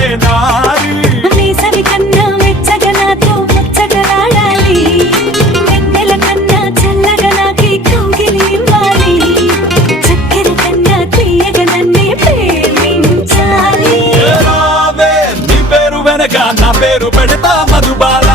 నువ్వే నారి వేసవి కన్నా వెచ్చగా నాతో ముచ్చటలాడాలి వెన్నెల కన్నా చల్లగా నాకి కౌగిలి ఇవ్వాలి చక్కెర కన్నా తీయగా నన్నే ప్రేమించాలి రావే నీ పేరు వెనక నా పేరు పెడతా మధుబాల